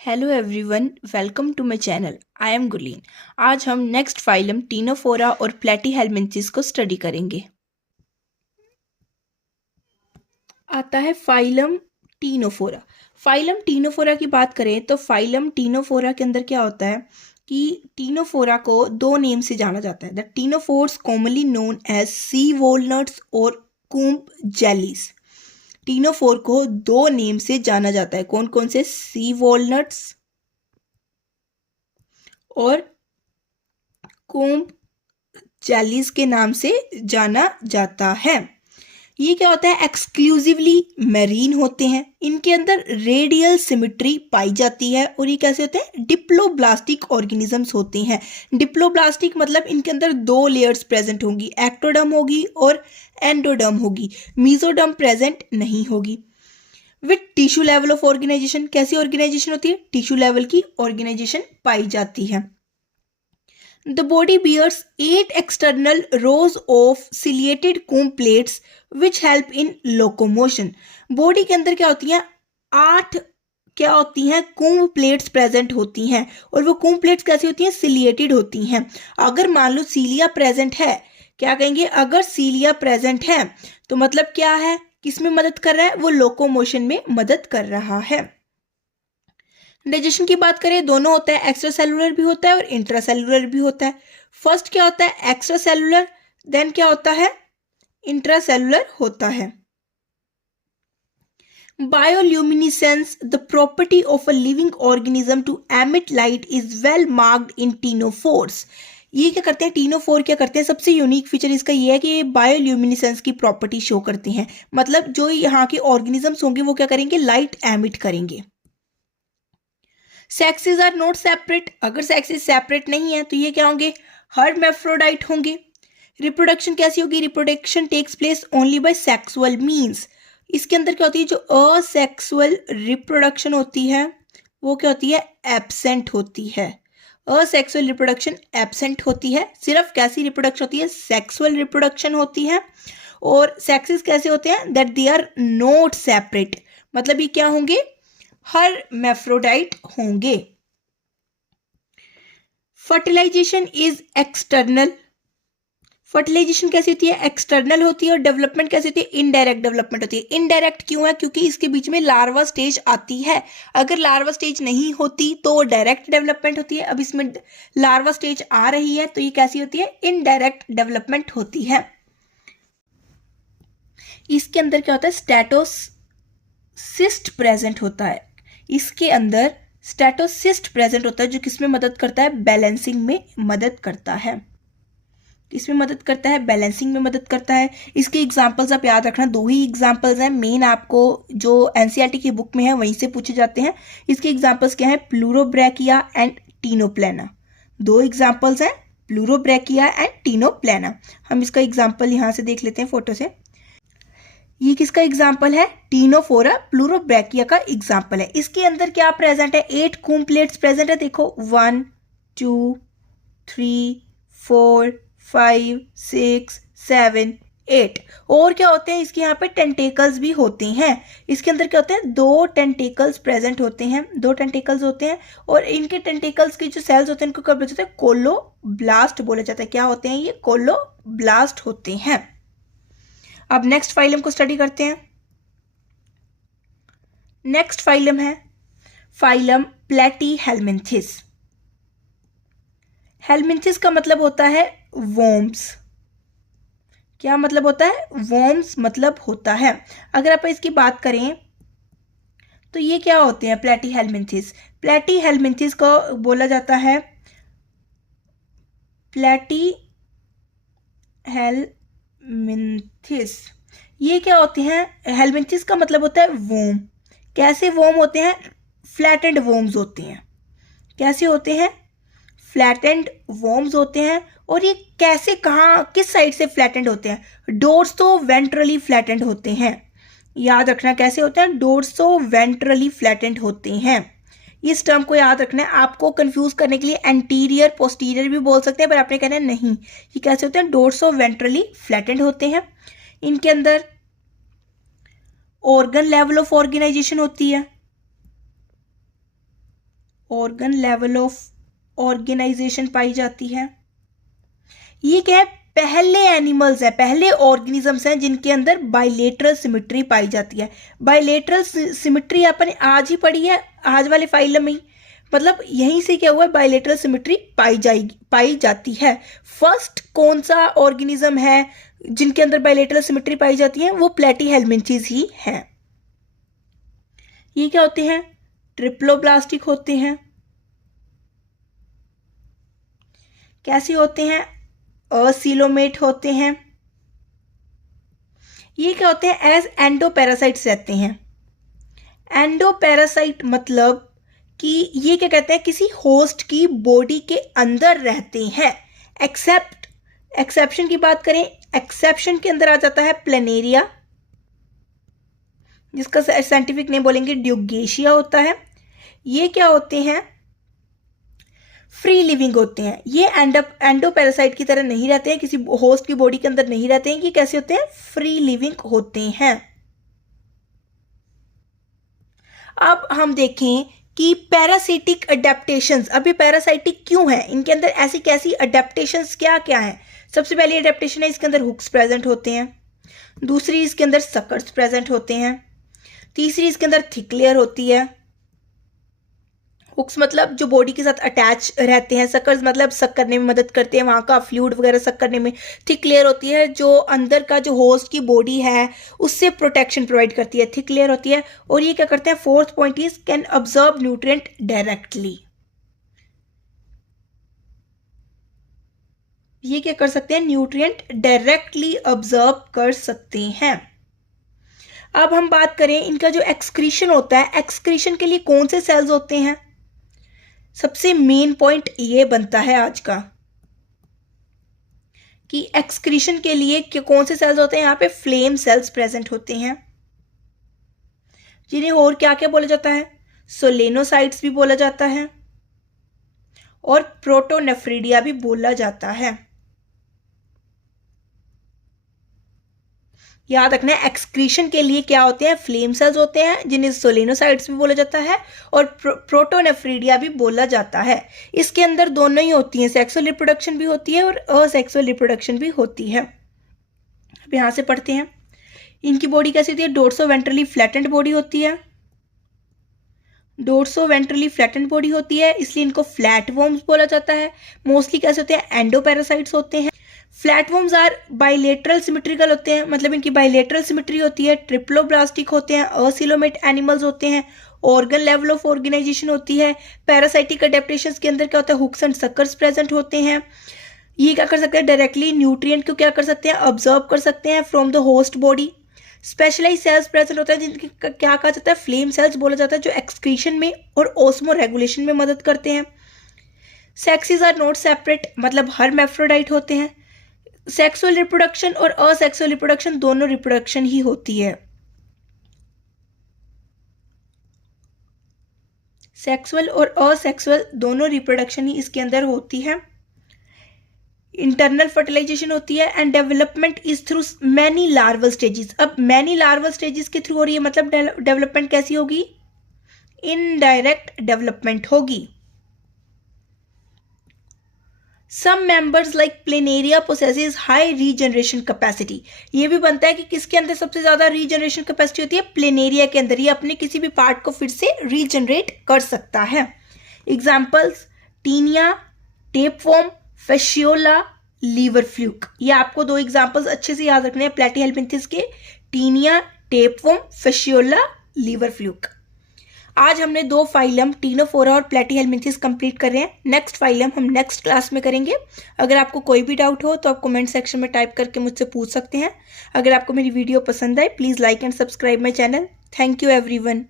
Hello everyone, welcome to my channel. I am Gurleen. आज हम next phylum Ctenophora और प्लेटीहेल्मिन्थिस को स्टडी करेंगे। आता है फाइलम टीनोफोरा। फाइलम टीनोफोरा की बात करें तो फाइलम टीनोफोरा के अंदर क्या होता है कि टीनोफोरा को दो नेम से जाना जाता है। The ctenophores commonly known as sea walnuts और कूम्ब जेलीज। टीनोफोर को दो नेम से जाना जाता है। कौन कौन से? सी वॉलनट्स और कूम्ब जेलीज के नाम से जाना जाता है। ये क्या होता है? एक्सक्लूसिवली मैरीन होते हैं। इनके अंदर रेडियल सिमेट्री पाई जाती है और ये कैसे होते हैं? डिप्लोब्लास्टिक ऑर्गेनिजम्स होते हैं। डिप्लोब्लास्टिक मतलब इनके अंदर दो लेयर्स प्रेजेंट होंगी, एक्टोडर्म होगी और एंडोडर्म होगी, मीजोडर्म प्रेजेंट नहीं होगी। With tissue level of organisation, कैसी ऑर्गेनाइजेशन होती है? टिश्यू लेवल की ऑर्गेनाइजेशन पाई जाती है। The body bears 8 external rows of ciliated comb plates which help in locomotion. Body के अंदर क्या होती हैं? 8 क्या होती हैं? कूम्ब प्लेट्स प्रेजेंट होती हैं। और वो कूम्ब प्लेट्स कैसी होती हैं? सिलिएटेड होती हैं। अगर मान लो सीलिया प्रेजेंट है, क्या कहेंगे? अगर सीलिया प्रेजेंट है तो मतलब क्या है? किस में मदद कर रहा है? वो लोकोमोशन में मदद कर रहा है। डाइजेशन की बात करें, दोनों होता है, एक्स्ट्रा सेलुलर भी होता है और इंट्रा सेलुलर भी होता है। फर्स्ट क्या होता है? एक्स्ट्रा सेलुलर, देन क्या होता है? इंट्रा सेलुलर होता है। Bioluminescence, the property of a living organism to emit light, is well marked in ctenophores. ये क्या करते हैं? टीनोफोर क्या करते हैं? सबसे यूनिक फीचर इसका ये है कि ये बायोल्यूमिनिसेंस की प्रॉपर्टी शो करते हैं। मतलब जो यहाँ के ऑर्गेनिजम्स होंगे वो क्या करेंगे? लाइट एमिट करेंगे। सेक्सेस आर नॉट सेपरेट, अगर सेक्सेस सेपरेट नहीं है तो ये क्या होंगे? हर्मेफ्रोडाइट होंगे। रिप्रोडक्शन कैसी होगी? Reproduction takes place only by sexual means. इसके अंदर क्या होती है? जो असेक्सुअल रिप्रोडक्शन होती है वो क्या होती है? एब्सेंट होती है। असेक्सुअल रिप्रोडक्शन एब्सेंट होती है। सिर्फ कैसी रिप्रोडक्शन होती है? सेक्सुअल रिप्रोडक्शन होती है। और सेक्सेस कैसे होते हैं? That they are not separate, मतलब ये क्या होंगे? हर्मेफ्रोडाइट होंगे। Fertilisation is external. फर्टिलाइजेशन कैसी होती है? एक्सटर्नल होती है। और डेवलपमेंट कैसी होती है? इनडायरेक्ट डेवलपमेंट होती है। इनडायरेक्ट क्यों है? क्योंकि इसके बीच में लार्वा स्टेज आती है। अगर लार्वा स्टेज नहीं होती तो डायरेक्ट डेवलपमेंट होती है। अब इसमें लार्वा स्टेज आ रही है तो ये कैसी होती है? इनडायरेक्ट डेवलपमेंट होती है। इसके अंदर क्या होता है? स्टेटोसिस्ट प्रेजेंट होता है। इसके अंदर स्टेटोसिस्ट प्रेजेंट होता है जो किसमें मदद करता है? बैलेंसिंग में मदद करता है। इसमें मदद करता है, बैलेंसिंग में मदद करता है। इसके एग्जांपल्स आप याद रखना, दो ही एग्जांपल्स हैं मेन, आपको जो एनसीईआरटी की बुक में है वहीं से पूछे जाते हैं। इसके एग्जांपल्स क्या है? Pleurobrachia and Ctenoplana. दो एग्जांपल्स हैं, प्लूरोब्रैकिया एंड टीनोप्लेना। हम इसका एग्जांपल यहाँ से देख लेते हैं फोटो से। ये किसका एग्जाम्पल है? टीनोफोरा प्लूरोब्रैकिया का एग्जाम्पल है। इसके अंदर क्या प्रेजेंट है? 8 कूम प्लेट्स प्रेजेंट है। देखो 1 2 3 4 5 6 7 8। और क्या होते हैं? इसके यहाँ पे टेंटेकल्स भी होते हैं। इसके अंदर क्या होते हैं? 2 टेंटेकल्स प्रेजेंट होते हैं। 2 टेंटेकल्स होते हैं और इनके टेंटेकल्स के जो सेल्स होते हैं इनको क्या बोला जाता है? कोलोब्लास्ट बोला जाता है। क्या होते हैं ये? कोलोब्लास्ट होते हैं। अब नेक्स्ट फाइलम को स्टडी करते हैं। नेक्स्ट फाइलम है फाइलम प्लेटीहेल्मिन्थिस। हेल्मिन्थिस का मतलब होता है वॉर्म्स। क्या मतलब होता है? वॉर्म्स मतलब होता है। अगर आप इसकी बात करें तो ये क्या होते हैं? प्लेटीहेल्मिन्थिस। प्लेटीहेल्मिन्थिस को बोला जाता है प्लेटीहेल्मिन्थिस। ये क्या होते हैं? हेल्मिन्थिस का मतलब होता है वोम। कैसे वोम होते हैं? फ्लैटेंड वोम्स होते हैं। कैसे होते हैं? फ्लैटेंड वोम्स होते हैं। और ये कैसे, कहाँ, किस साइड से फ्लैटेंड होते हैं? डोर्सो वेंट्रली फ्लैटेंड होते हैं। याद रखना कैसे होते हैं? डोर्सो वेंट्रली फ्लैटेंड होते हैं। इस टर्म को याद रखना है। आपको कंफ्यूज करने के लिए एंटीरियर पोस्टीरियर भी बोल सकते हैं, पर आपने कहना है नहीं, ये कैसे होते हैं? डोर्सो वेंट्रली फ्लैटेंड होते हैं। इनके अंदर ऑर्गन लेवल ऑफ ऑर्गेनाइजेशन होती है। ऑर्गन लेवल ऑफ ऑर्गेनाइजेशन पाई जाती है। ये क्या है, पहले एनिमल्स है, पहले ऑर्गेनिजम्स हैं जिनके अंदर बाइलेटरल सिमेट्री पाई जाती है। बाइलेटरल सिमेट्री आपने आज ही पढ़ी है, आज वाले फाइलम में ही, मतलब यहीं से क्या हुआ है, बाइलेटरल सिमेट्री पाई जाती है। फर्स्ट कौन सा ऑर्गेनिज्म है जिनके अंदर बाइलेटरल सिमेट्री पाई जाती है, वो प्लेटीहेल्मिंथेस ही है। ये क्या होते हैं, ट्रिप्लोब्लास्टिक होते हैं। कैसे होते हैं, असीलोमेट होते हैं। ये क्या होते हैं, एज एंडोपैरासाइट्स रहते हैं। एंडोपैरासाइट मतलब कि ये क्या कहते हैं, किसी होस्ट की बॉडी के अंदर रहते हैं। एक्सेप्शन की बात करें, एक्सेप्शन के अंदर आ जाता है प्लेनेरिया, जिसका साइंटिफिक नेम बोलेंगे ड्यूगेशिया होता है। ये क्या होते हैं, फ्री लिविंग होते हैं। ये एंडोपैरासाइट की तरह नहीं रहते हैं, किसी होस्ट की बॉडी के अंदर नहीं रहते हैं। ये कैसे होते हैं, फ्री लिविंग होते हैं। अब हम देखें कि पैरासिटिक अडेप्टेशंस, अभी पैरासाइटिक क्यों है, इनके अंदर ऐसी कैसी अडेप्टेशंस क्या क्या है। सबसे पहली अडेप्टेशन है, इसके अंदर हुक्स प्रेजेंट होते हैं। दूसरी, इसके अंदर सकर्स प्रेजेंट होते हैं। तीसरी, इसके अंदर थिक लेयर होती है। हुक्स मतलब जो बॉडी के साथ अटैच रहते हैं, सकर्स मतलब सक करने में मदद करते हैं, वहाँ का फ्लूइड वगैरह सक करने में। थिक लेयर होती है जो अंदर का जो होस्ट की बॉडी है उससे प्रोटेक्शन प्रोवाइड करती है, थिक लेयर होती है। और ये क्या करते हैं, fourth point is can observe nutrient directly. ये क्या कर सकते हैं, न्यूट्रिएंट डायरेक्टली ऑब्जर्व कर सकते हैं। अब हम बात करें इनका जो एक्सक्रीशन होता है, एक्सक्रीशन के लिए कौन से सेल्स होते हैं। सबसे मेन पॉइंट ये बनता है आज का कि एक्सक्रीशन के लिए कौन से सेल्स होते हैं। यहाँ पे फ्लेम सेल्स प्रेजेंट होते हैं, जिन्हें और क्या क्या बोला जाता है, सोलेनोसाइट्स भी बोला जाता है और प्रोटोनेफ्रिडिया भी बोला जाता है। याद रखना है, एक्सक्रीशन के लिए क्या होते हैं, फ्लेम सेल्स होते हैं जिन्हें सोलेनोसाइट्स भी बोला जाता है और प्रोटोनेफ्रिडिया भी बोला जाता है। इसके अंदर दोनों ही होती हैं, सेक्सुअल रिप्रोडक्शन भी होती है और असेक्सुअल रिप्रोडक्शन भी होती है। अब यहाँ से पढ़ते हैं, इनकी बॉडी कैसी होती है, डोर्सो वेंट्रली फ्लैटेंड बॉडी होती है। डोर्सो वेंट्रली फ्लैटेंड बॉडी होती है, इसलिए इनको फ्लैटवर्म्स बोला जाता है। मोस्टली कैसे होते हैं, एंडोपैरासाइट्स होते हैं। फ्लैटवर्म्स आर बाइलेटरल सिमेट्रिकल होते हैं, मतलब इनकी बाइलेटरल सिमेट्री होती है। ट्रिप्लोब्लास्टिक होते हैं, असीलोमेट एनिमल्स होते हैं। ऑर्गन लेवल ऑफ ऑर्गेनाइजेशन होती है। पैरासाइटिक अडेप्टेशंस के अंदर क्या होता है, हुक्स एंड सकर्स प्रेजेंट होते हैं। ये क्या कर सकते हैं, डायरेक्टली न्यूट्रिएंट को क्या कर सकते हैं, ऑब्जर्व कर सकते हैं from the host body. Specialise cells present होते हैं जिनकी क्या कहा जाता है, फ्लेम सेल्स बोला जाता है, जो एक्सक्रीशन में और ऑस्मो रेगुलेशन में मदद करते हैं। सेक्सेस आर नॉट सेपरेट, मतलब हर्मैफ्रोडाइट होते हैं। सेक्सुअल रिप्रोडक्शन और असेक्सुअल रिप्रोडक्शन दोनों रिप्रोडक्शन ही होती है। सेक्सुअल और असेक्सुअल दोनों रिप्रोडक्शन ही इसके अंदर होती है। इंटरनल फर्टिलाइजेशन होती है and development is through many larval stages. अब मैनी लार्वल स्टेजेस के थ्रू हो रही है, मतलब डेवलपमेंट कैसी होगी, इनडायरेक्ट डेवलपमेंट होगी। Some members like Planaria possesses high regeneration capacity। ये भी बनता है कि किसके अंदर सबसे ज्यादा रीजनरेशन कैपेसिटी होती है, प्लेनेरिया के अंदर। ये अपने किसी भी पार्ट को फिर से रीजनरेट कर सकता है। Examples, Taenia, tapeworm, Fasciola, liver fluke. ये आपको दो एग्जाम्पल्स अच्छे से याद रखने हैं प्लेटीहेल्मिंथेस के, Taenia, tapeworm, Fasciola, liver fluke. आज हमने दो फाइलम टीनोफोरा और प्लेटीहेल्मिंथेस कंप्लीट कर रहे हैं। नेक्स्ट फाइलम हम नेक्स्ट क्लास में करेंगे। अगर आपको कोई भी डाउट हो तो आप कमेंट सेक्शन में टाइप करके मुझसे पूछ सकते हैं। अगर आपको मेरी वीडियो पसंद आए please like and subscribe my channel. Thank you everyone.